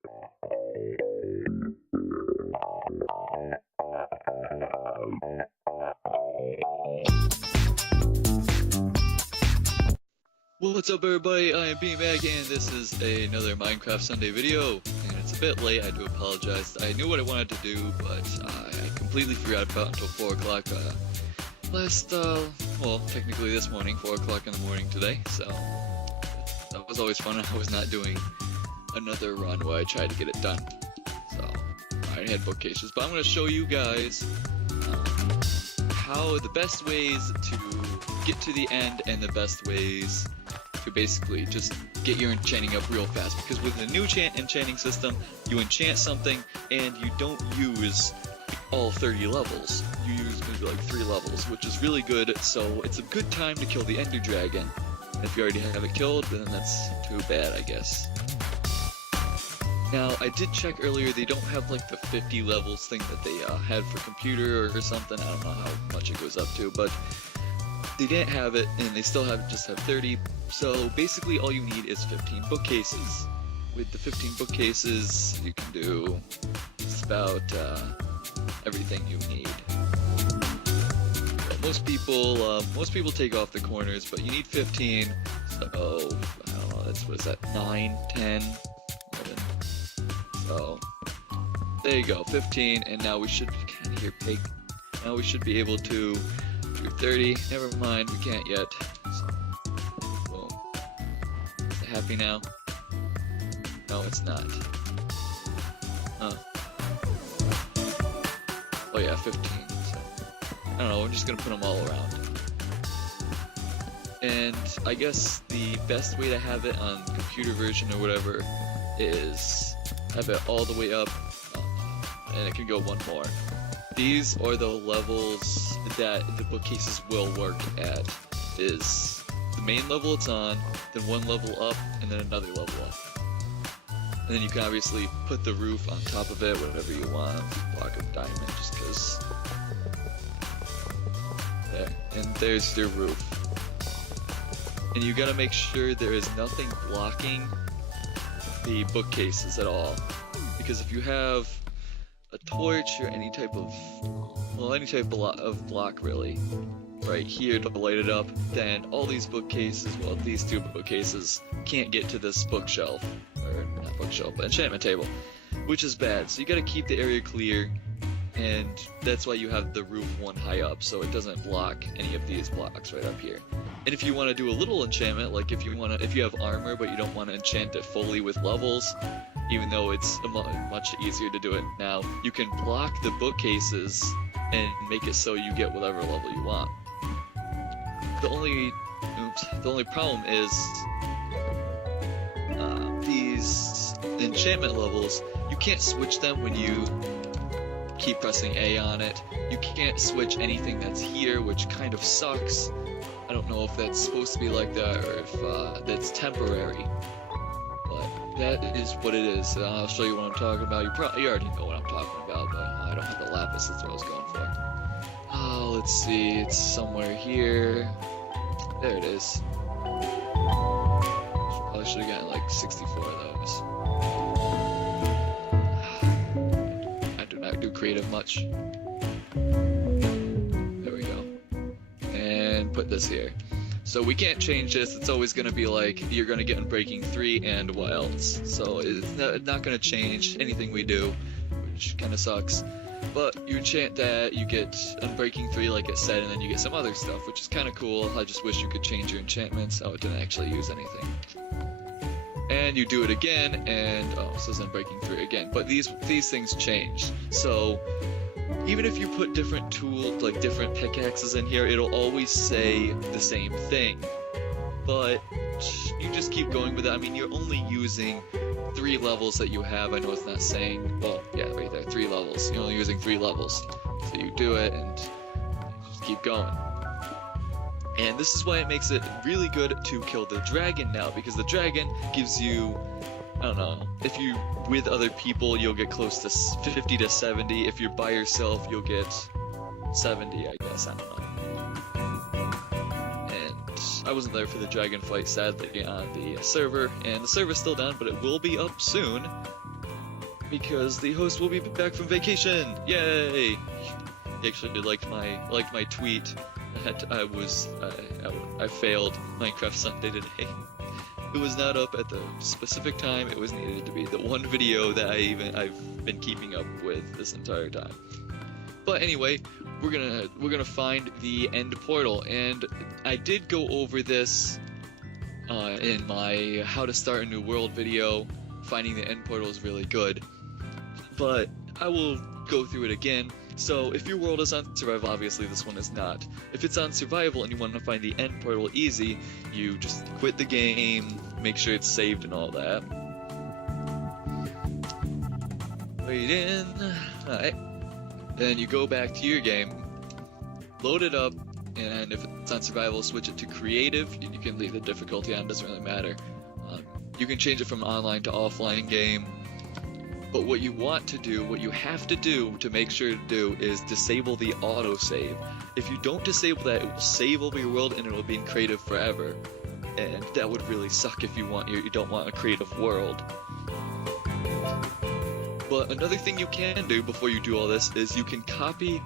What's up everybody, I am Beanbag and this is another Minecraft Sunday video, and it's a bit late, I do apologize. I knew what I wanted to do, but I completely forgot about it until 4 o'clock well, technically this morning, 4 o'clock in the morning today, so that was always fun. I was not doing another run where I tried to get it done, so I already had bookcases, but I'm going to show you guys how the best ways to get to the end and the best ways to basically just get your enchanting up real fast, because with the new enchanting system, you enchant something and you don't use all 30 levels. You use maybe like 3 levels, which is really good, so it's a good time to kill the Ender Dragon. If you already have it killed, then that's too bad, I guess. Now, I did check earlier, they don't have like the 50 levels thing that they had for computer or something. I don't know how much it goes up to, but they didn't have it, and they still just have 30. So basically all you need is 15 bookcases. With the 15 bookcases, you can do just about everything you need. So most people take off the corners, but you need 15. So I don't know. What is that? 9, 10, 11. So there you go, 15, and now we should pig. Now we should be able to do 30. Never mind, we can't yet. So, boom. Is it happy now? No, it's not. Huh. Oh yeah, 15. So I don't know. I'm just gonna put them all around. And I guess the best way to have it on computer version or whatever is have it all the way up, and it can go one more. These are the levels that the bookcases will work at. Is the main level it's on, then one level up, and then another level up. And then you can obviously put the roof on top of it, whatever you want. Block of diamond, just because. There, and there's your roof. And you gotta make sure there is nothing blocking the bookcases at all, because if you have a torch or any type of block really right here to light it up, then all these bookcases, well, these 2 bookcases can't get to this bookshelf, or not bookshelf, but enchantment table, which is bad. So you gotta keep the area clear, and that's why you have the roof one high up, so it doesn't block any of these blocks right up here. And if you want to do a little enchantment, like if you have armor but you don't want to enchant it fully with levels, even though it's much easier to do it now, you can block the bookcases and make it so you get whatever level you want. The only problem is these enchantment levels, you can't switch them when you keep pressing A on it. You can't switch anything that's here, which kind of sucks. I don't know if that's supposed to be like that or if that's temporary, but that is what it is. I'll show you what I'm talking about. You already know what I'm talking about, but I don't have the lapis. That's what I was going for. Oh, let's see. It's somewhere here. There it is. Probably should have gotten like 64 of those. I do not do creative much. Put this here. So we can't change this. It's always going to be like you're going to get Unbreaking 3 and wilds. So it's not going to change anything we do, which kind of sucks. But you enchant that, you get Unbreaking 3 like it said, and then you get some other stuff, which is kind of cool. I just wish you could change your enchantments. Oh, it didn't actually use anything. And you do it again, and oh, it says Unbreaking 3 again. But these things change. So even if you put different tools, like different pickaxes in here, it'll always say the same thing. But you just keep going with it. I mean, you're only using 3 levels that you have. I know it's not saying, well, yeah, right there, 3 levels. You're only using 3 levels. So you do it and just keep going. And this is why it makes it really good to kill the dragon now, because the dragon gives you, I don't know, if you with other people, you'll get close to 50 to 70. If you're by yourself, you'll get 70, I guess. I don't know. And I wasn't there for the dragon fight, sadly, on the server. And the server's still down, but it will be up soon. because the host will be back from vacation. Yay! He actually liked my tweet. I failed Minecraft Sunday today. It was not up at the specific time it was needed to be. The one video that I've been keeping up with this entire time. But anyway, we're gonna find the end portal, and I did go over this in my how to start a new world video. Finding the end portal is really good, but I will go through it again. So if your world is on survival, obviously this one is not. If it's on survival and you want to find the end portal easy, you just quit the game, make sure it's saved and all that. Wait in. Alright. Then you go back to your game, load it up, and if it's on survival, switch it to creative. You can leave the difficulty on, doesn't really matter. You can change it from online to offline game. But what you want to do, what you have to do to make sure to do is disable the autosave. If you don't disable that, it will save over your world and it will be in creative forever. And that would really suck if you don't want a creative world. But another thing you can do before you do all this is you can copy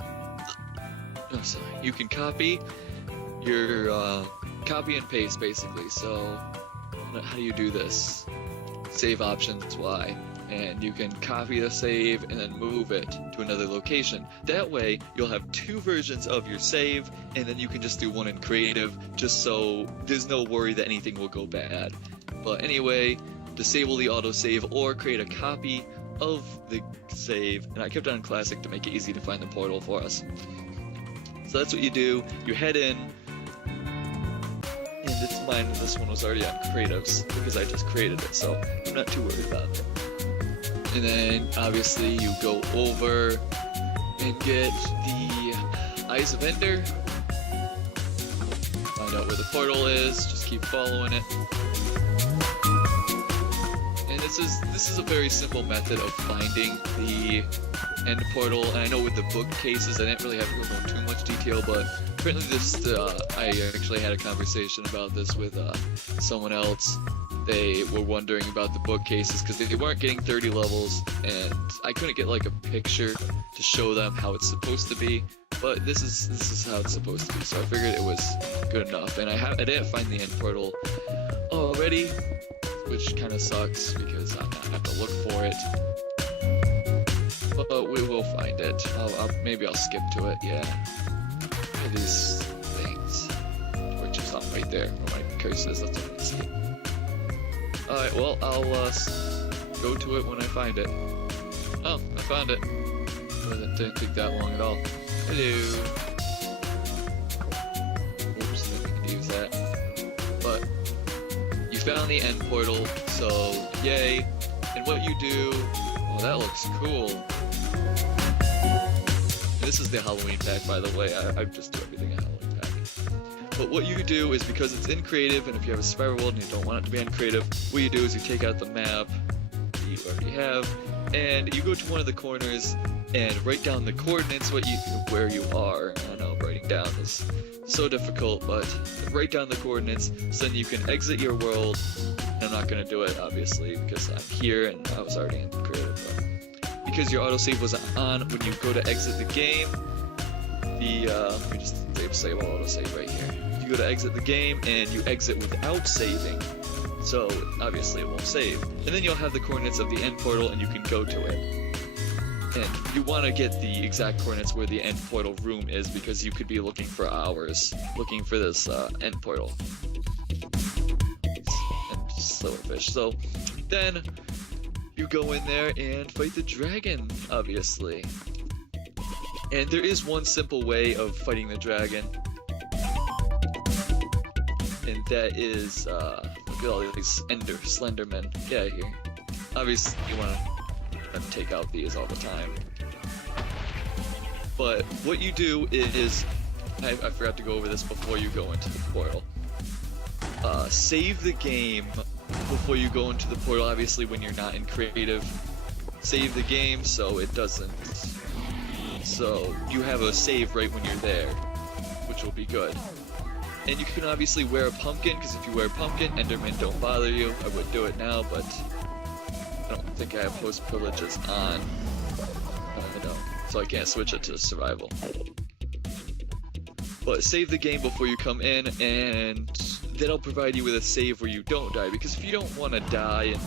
your copy and paste basically. So how do you do this? Save options Y. And you can copy the save and then move it to another location. That way, you'll have two versions of your save, and then you can just do one in creative, just so there's no worry that anything will go bad. But anyway, disable the autosave or create a copy of the save, and I kept it on classic to make it easy to find the portal for us. So that's what you do. You head in, and it's mine. This one was already on creatives because I just created it, so I'm not too worried about it. And then obviously you go over and get the Eyes of Ender. Find out where the portal is. Just keep following it. And this is a very simple method of finding the end portal. And I know with the bookcases, I didn't really have to go into too much detail, but apparently I actually had a conversation about this with someone else. They were wondering about the bookcases because they weren't getting 30 levels, and I couldn't get like a picture to show them how it's supposed to be. But this is how it's supposed to be, so I figured it was good enough. And I didn't find the end portal already, which kind of sucks because I'm not gonna have to look for it. But we will find it. Maybe I'll skip to it. Yeah. These things, which is not right there where my cursor is. That's what I see. Alright, well, I'll go to it when I find it. Oh, I found it. It didn't take that long at all. Hello. Oops, didn't use that. But you found the end portal, so yay. And what you do... Oh, that looks cool. And this is the Halloween pack, by the way. I just do everything in Halloween pack. But what you do is, because it's in creative, and if you have a survival world and you don't want it to be in creative, what you do is you take out the map that you already have, and you go to one of the corners and write down the coordinates where you are. I know writing down is so difficult, but write down the coordinates so then you can exit your world. And I'm not going to do it, obviously, because I'm here and I was already in creative. But because your autosave was on, when you go to exit the game, let me just save autosave right here. You go to exit the game and you exit without saving, so obviously it won't save. And then you'll have the coordinates of the end portal and you can go to it. And you want to get the exact coordinates where the end portal room is, because you could be looking for hours looking for this end portal. And silverfish. So then you go in there and fight the dragon, obviously. And there is one simple way of fighting the dragon, and that is, look at all these Slendermen. Yeah, here. Obviously, you want to take out these all the time. But what you do is, I forgot to go over this before you go into the portal. Save the game before you go into the portal, obviously when you're not in creative. Save the game so it doesn't... So you have a save right when you're there, which will be good. And you can obviously wear a pumpkin, because if you wear a pumpkin, Endermen don't bother you. I would do it now, but don't think I have host privileges on. No, so I can't switch it to survival. But save the game before you come in, and that'll provide you with a save where you don't die. Because if you don't want to die and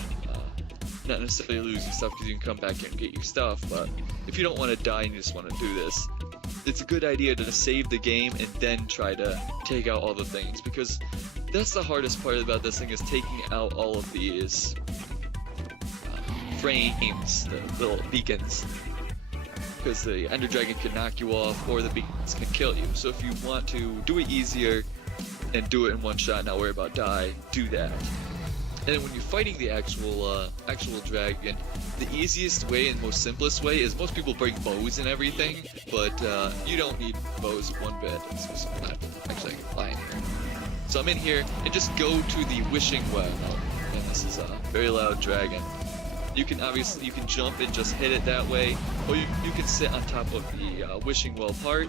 not necessarily lose your stuff, because you can come back here and get your stuff, but if you don't want to die and you just want to do this, it's a good idea to save the game and then try to take out all the things, because that's the hardest part about this thing, is taking out all of these frames, the little beacons, because the Ender Dragon can knock you off or the beacons can kill you. So if you want to do it easier and do it in one shot, not worry about die, do that. And when you're fighting the actual dragon, the easiest way and most simplest way is most people bring bows and everything, but you don't need bows one bit. It's just not actually I can fly in here. So I'm in here and just go to the wishing well. And this is a very loud dragon. You can jump and just hit it that way, or you can sit on top of the wishing well part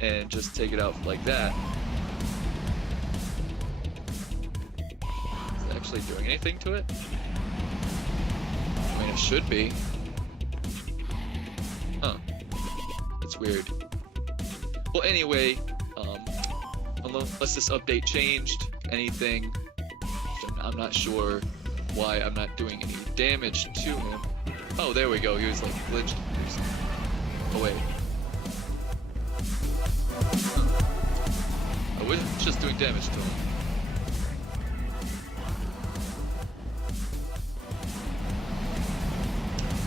and just take it out like that. Doing anything to it? I mean, it should be. Huh. That's weird. Well, anyway, unless this update changed anything, I'm not sure why I'm not doing any damage to him. Oh, there we go. He was like glitched. Oh wait. Huh. I was just doing damage to him.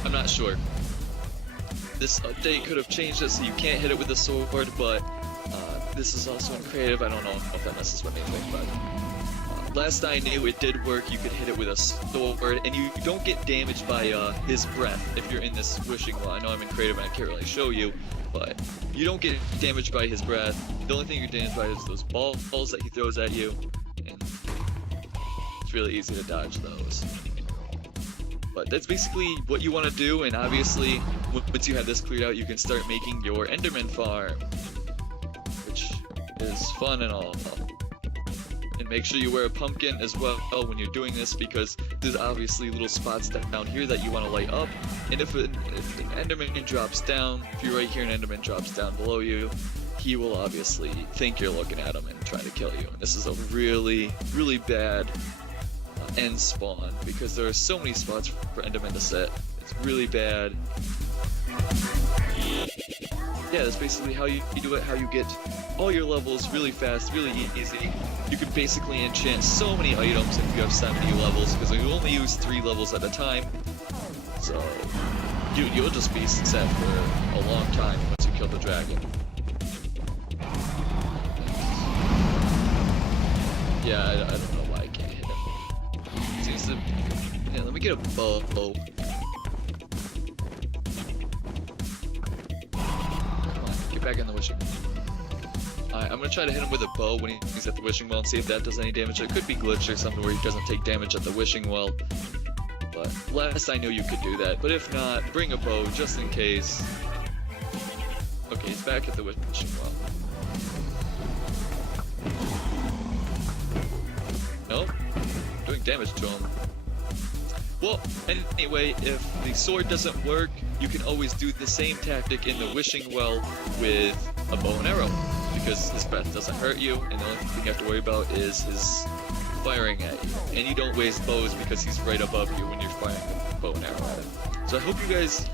I'm not sure. This update could have changed it so you can't hit it with a sword, but this is also in creative. I don't know if that messes with anything, but last I knew it did work. You could hit it with a sword, and you don't get damaged by his breath if you're in this wishing well. I know I'm in creative and I can't really show you, but you don't get damaged by his breath. The only thing you're damaged by is those balls that he throws at you, and it's really easy to dodge those. But that's basically what you want to do, and obviously, once you have this cleared out, you can start making your Enderman farm, which is fun and all. And make sure you wear a pumpkin as well when you're doing this, because there's obviously little spots down here that you want to light up, and if an Enderman drops down, if you're right here and Enderman drops down below you, he will obviously think you're looking at him and try to kill you. And this is a really, really bad end spawn, because there are so many spots for Enderman to sit. It's really bad. Yeah, that's basically how you do it, how you get all your levels really fast, really easy. You can basically enchant so many items if you have 70 levels, because you only use 3 levels at a time. So you'll just be set for a long time once you kill the dragon. Yeah, I don't know why I can't hit him. Seems to... Yeah, let me get a bow. Come on, get back in the wishing well. Alright, I'm gonna try to hit him with a bow when he's at the wishing well and see if that does any damage. It could be glitched or something where he doesn't take damage at the wishing well. But last I knew you could do that. But if not, bring a bow just in case. Okay, he's back at the wishing well. Nope, doing damage to him. Well, anyway, if the sword doesn't work, you can always do the same tactic in the wishing well with a bow and arrow, because his breath doesn't hurt you, and the only thing you have to worry about is his firing at you. And you don't waste bows because he's right above you when you're firing a bow and arrow at him. So I hope you guys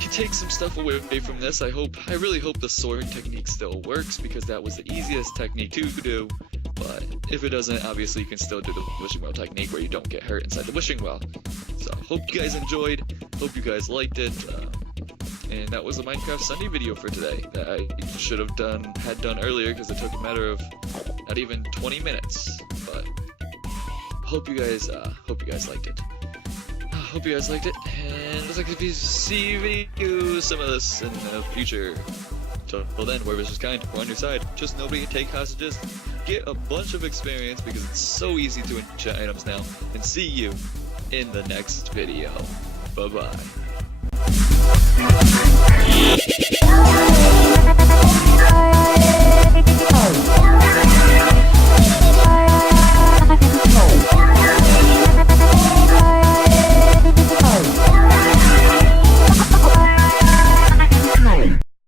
can take some stuff away from this. I really hope the sword technique still works, because that was the easiest technique to do. But if it doesn't, obviously you can still do the wishing well technique where you don't get hurt inside the wishing well. So hope you guys enjoyed, hope you guys liked it, and that was the Minecraft Sunday video for today that I should have had done earlier, because it took a matter of not even 20 minutes. But hope you guys liked it. Hope you guys liked it, and looks like if you see some of this in the future. Till then, whoever's just kind, we're on your side. Just nobody take hostages. Get a bunch of experience, because it's so easy to enchant items now. And see you in the next video. Bye-bye.